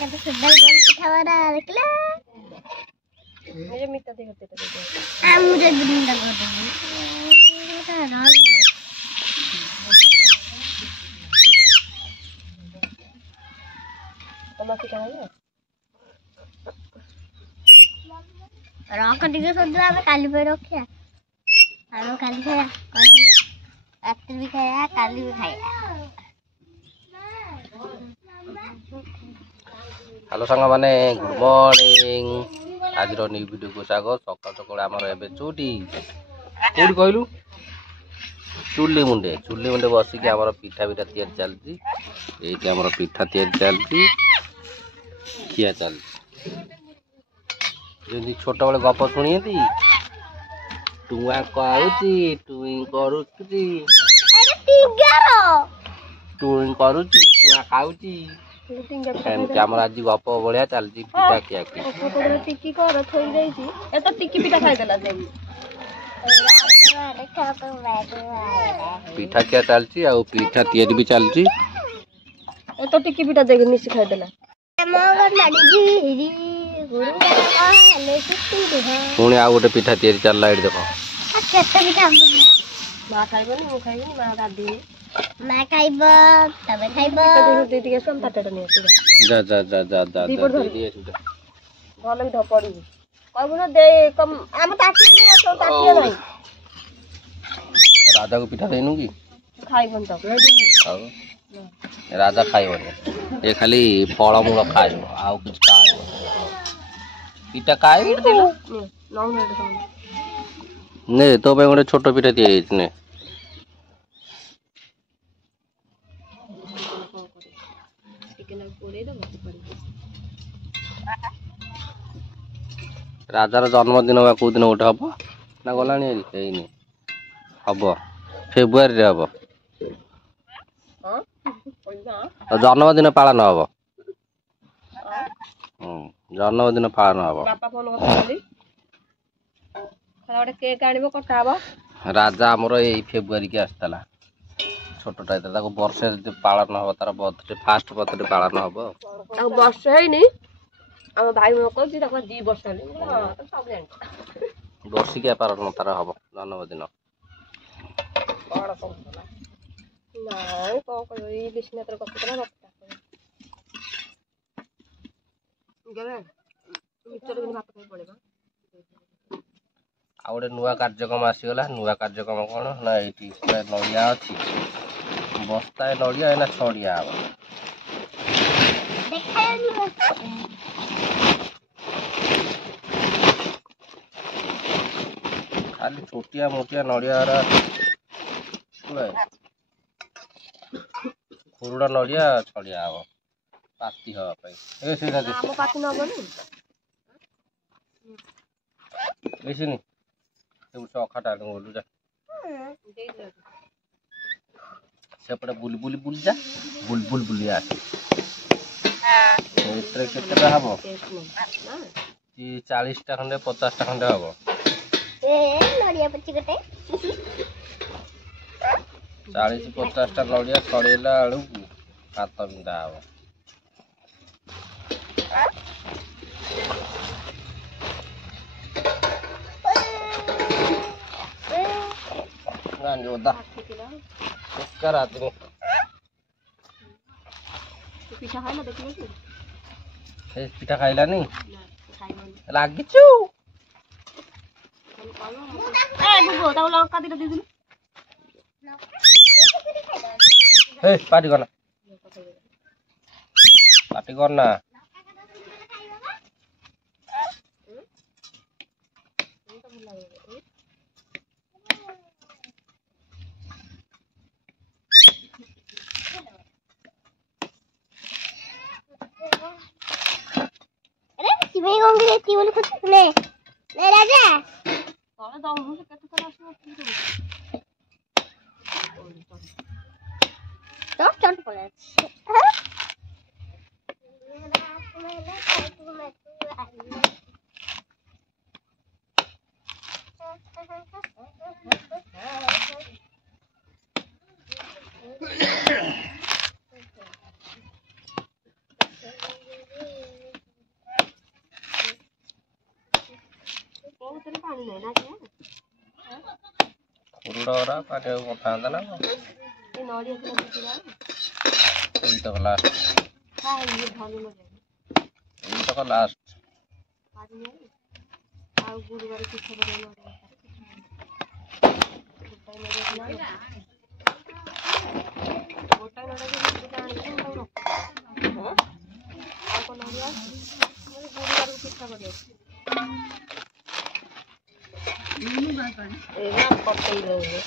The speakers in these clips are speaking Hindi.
कते सुंदर गोल पिठा बना देखला मुझे मीठा दे करते थे मुझे गुंडा कर दे तो मत खाओ रख टिके सदला हम काली पे रखिया हम काली खाया रात भी खाया काली भी खाया हेलो सांग माने गुड मॉर्निंग आज न्यू वीडियो को स्वागत सकाल सकाल आमर एबे चूटी कोडी कहलु चुल्ली मुंडे बसिक आमर पिठा पिठा तैयारी चलती एठी आमर पिठा तैयारी चलती खिया चलती जल्दी छोटा बेले गप शुणी टुआ कहूची टुई करूची अरे टिंगारो टुई करूची टुआ खाऊची एमती आमर आज गप बढ़िया चलती पिठा खिया टिकी कर थई देछि ए तो टिकी पिठा खाइ देला दे पिठा खिया चलती आ पिठा तैयारी भी चलती ए तो टिकी पिठा देख निसी खाइ देला पुणी आ गोटे पिठा तैयारी चलला एठी देखो मां खाइबनी मु खाइबनी मां दादी मैं खाइब तबे खाइब दे दिए सम ताटा नहीं जा जा जा जा जा दे दिए सुदा भले भी धपड़ी कहबो न दे कम हम ताटी दे तो ताटी नहीं राजा को पिठा देनु की खाइबन तो आउ राजा खाइबन ए खाली फळमूल खाइबो आउ कुछ खाइबो पिठा खाइबो दिलो नौ मिनिट सम ने तो पे गोटे छोट पिठा दिए ने राजार जन्मदिन कौ दिन गोटे हम ना गला हम फेब्रुआरी रे हम जन्मदिन पालन हम जन्मदिन पालन हम राजा आमर यही फेब्रुआरी की आसला छोटा वर्षे पालन हम तार बर्थडे फास्ट बर्थडे पालन हम वर्ष है आम भाई मैं कहूँ 2 वर्ष वर्षिकिया पालन तार हम जन्मदिन आ गोटे नुआ कार्यक्रम आसीगला नुआ कार्यक्रम कौन ना ये नड़िया अच्छी बस्ता नड़िया ना छड़िया हम खाली छोटिया मोटिया नड़िया खुरुड़ा नड़िया छड़िया हम पाती हवाई बेसी अखाटा बोलू जा सेपटे बुल बुल बुल जा बुल बुल बुलिया केते हम 40टा खंडे 50टा खंडे हम 40-50टा नड़िया छड़ेला बेलू हाथ बिंधा हम जोदा आदमी पिठा खाइला नहीं लागिचु पार्टी करना राजा चट पड़े ପୁରୁଡରା କାଟେ କଥା ନା ଏ ନଡ଼ିଆ କିଲୋ ବିକିଲା ଏଇ ତ ଲାଷ୍ଟ ହଁ ଇଏ ଭଲ ନଡ଼ିଆ ଏଇ ତ ଲାଷ୍ଟ ପାରି ଆଉ ଗୁରୁବାର ପିଠା କରିବା ନଡ଼ିଆ ଗୋଟା ନଡ଼ିଆ ଆଣିକି ଆଉ କଣ ନଡ଼ିଆ ଅଛି ଗୁରୁବାରକୁ ପିଠା କରିବାକୁ ଏଇନା ପକେଇ ଦେବେ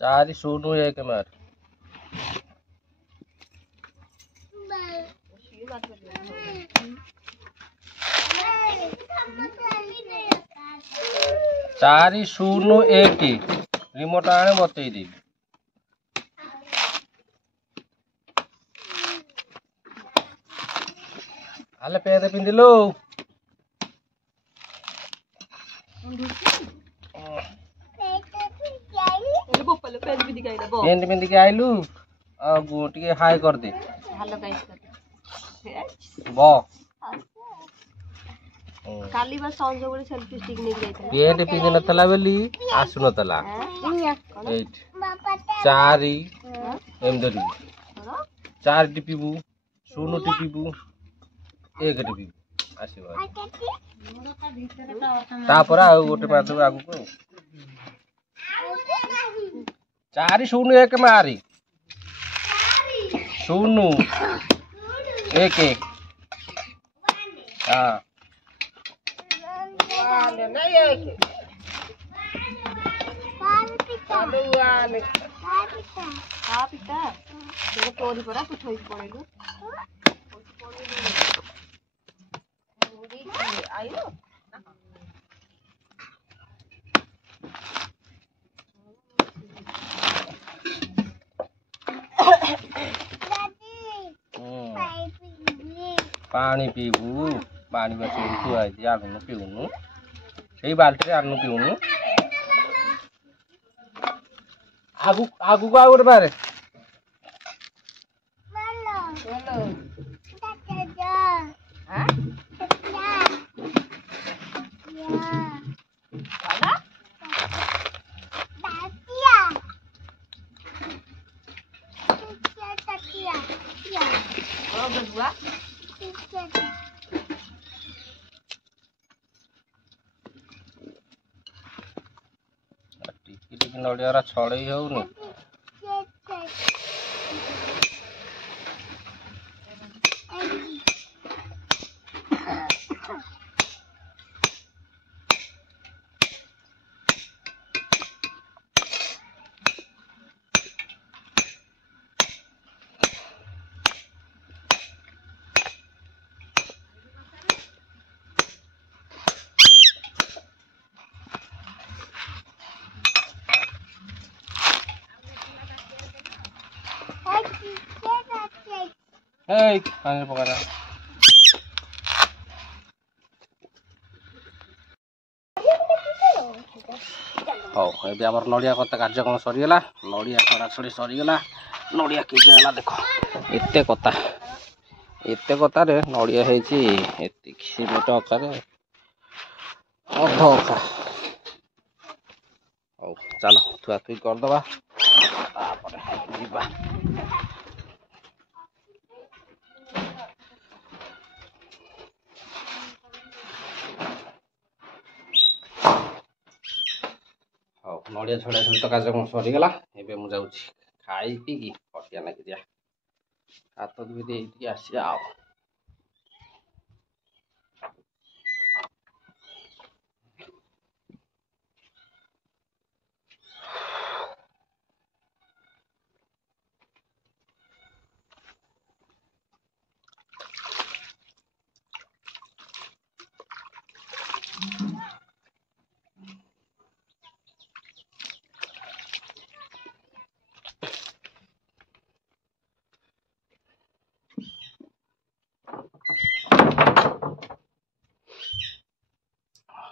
चारि शून्य एक मार चारि शून्य एक रिमोट आने बतई देवी आले पेद पिंधिलु पेंट पिंधि के आइलु टिके हाय कर दे ब काली बस संजो बोली सेल्फी स्टिक नहीं गई पेंट पिंधि नतला बेली आसु नतला एट चारि एम धरि चार टिपिबु शून्य टिपिबु एक टिपिबु आसीबा तापर आ गोटे मारदु आगु को चारि शून्य एक मारी शून्य एक हाँ तोरी पड़ा कुछ पड़ेगा आइलो पानी पीबू पानी बस थुआई आगुनु पीउनु यही बाल्टी आनु पीउनु आगु आगु को आगु बारे टिकी नड़िया छड़े होनी पानी पका हाँ ये आम नड़िया कता कार्यक्रम सरीगला नड़िया छड़ा छड़ी सरीगला नड़िया केजी है देख एते कतार नड़िया सिमेंट अकार अध अखा हौ चल थुआ थुई करदे नड़िया छड़ा छड़ी तो कार्यक्रम सरीगला एबे मु जाउछि खाई पी की खटिया नाकि दिया हाथ धोई दे आसिया आ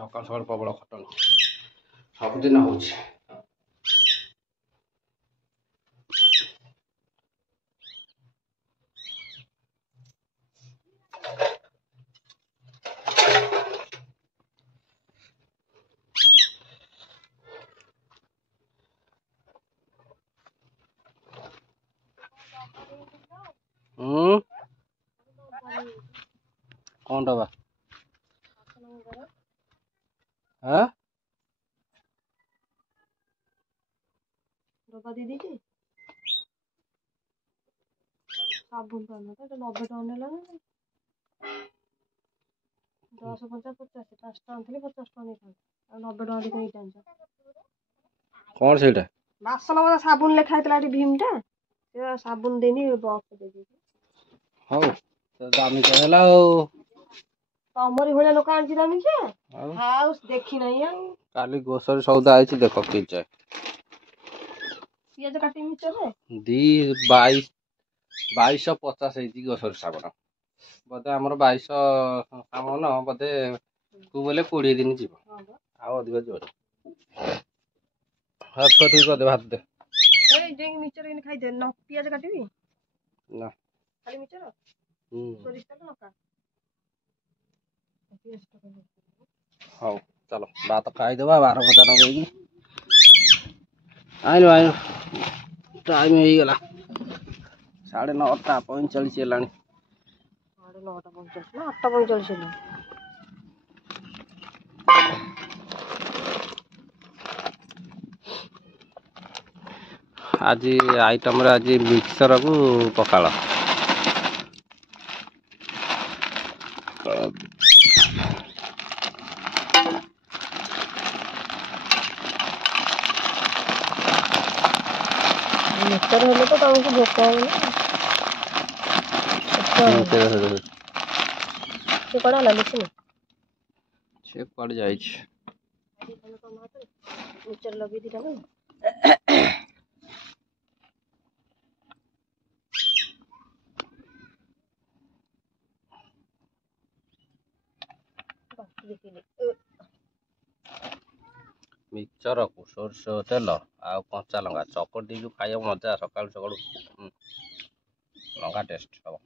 सकाल सकाल प्रबल खटन सबुदिन हो कौन डबा हाँ डब्बा दे दीजिए साबुन तो आना था तो 90 टका नेला ना 10 50 50 5 टका आनଥିଲି 50 टका नहीं था 90 टका देके नहीं जान्छ कौन सेटा बासन वाला साबुन लेखा हैतला भीम टा से साबुन देनी बॉक्स दे दी हौ तो दामी कहला हो तमरी भले लोक आंची दामी छे ଆଉ हाउस देखी नहीं आ काली ग्रोसरी सौदा आइछि देखो किंचा पियाज काटी मिचर रे दी 2250 ହେଇଛି ଗ୍ରୋସରୀ ସାମାନ ବୋଧେ ଆମର 2200 ସାମାନ ବୋଧେ ତୁ ବୋଲେ 20 ଦିନ ଯିବ ଆଉ ଅଧିକ ଯିବ ହଁ ଥୋ ତୁ କରିଦେ ଭାତ ଦେ ए जेंग मिचर इन खाई दे न पियाज काटीबी ନା खाली मिचर सोरिस तेल लका पियाज काटी ହଉ ଚାଲ ଭାତ ଖାଇଦେବା 12 ଘଣ୍ଟା ଲଗେଇକି ଆଇନୁ ଟାଇମ୍ ହେଇଗଲା 9:45 ହେଲାଣି 9:45 ना 8:45 ହେଲା आज आइटम रे आज मिक्सर को पकाल मिक्सर होले तो तुमको भोक होले से कोड़ा ला लिखनी से पड़ जाई मिक्सर लगे दिटा ना मिक्सर को सोरस तेल आ कंचा लंका चकटी जो खाइबा मजा सकाल सकाल लंका टेस्ट हम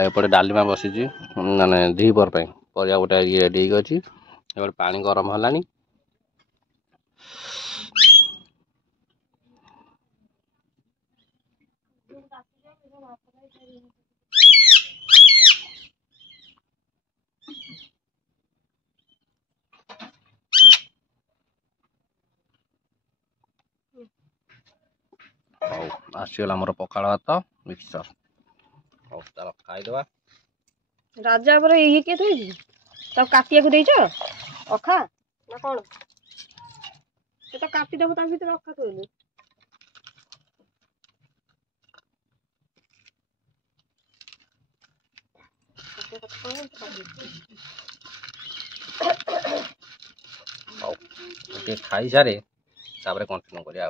एपटे डालीमा बसी माने द्विपर परिया गोटे रेडी अच्छी पानी गरम है आसीगला मोर पखाड़ भात मिक्सर हौ चल खाईदबा राजा पर ये के थई तब काटिया को देइछ अखा ना कोन से तो काटी देबो ता भीतर अखा थइले खाई सारे कंटिन्यू करिया।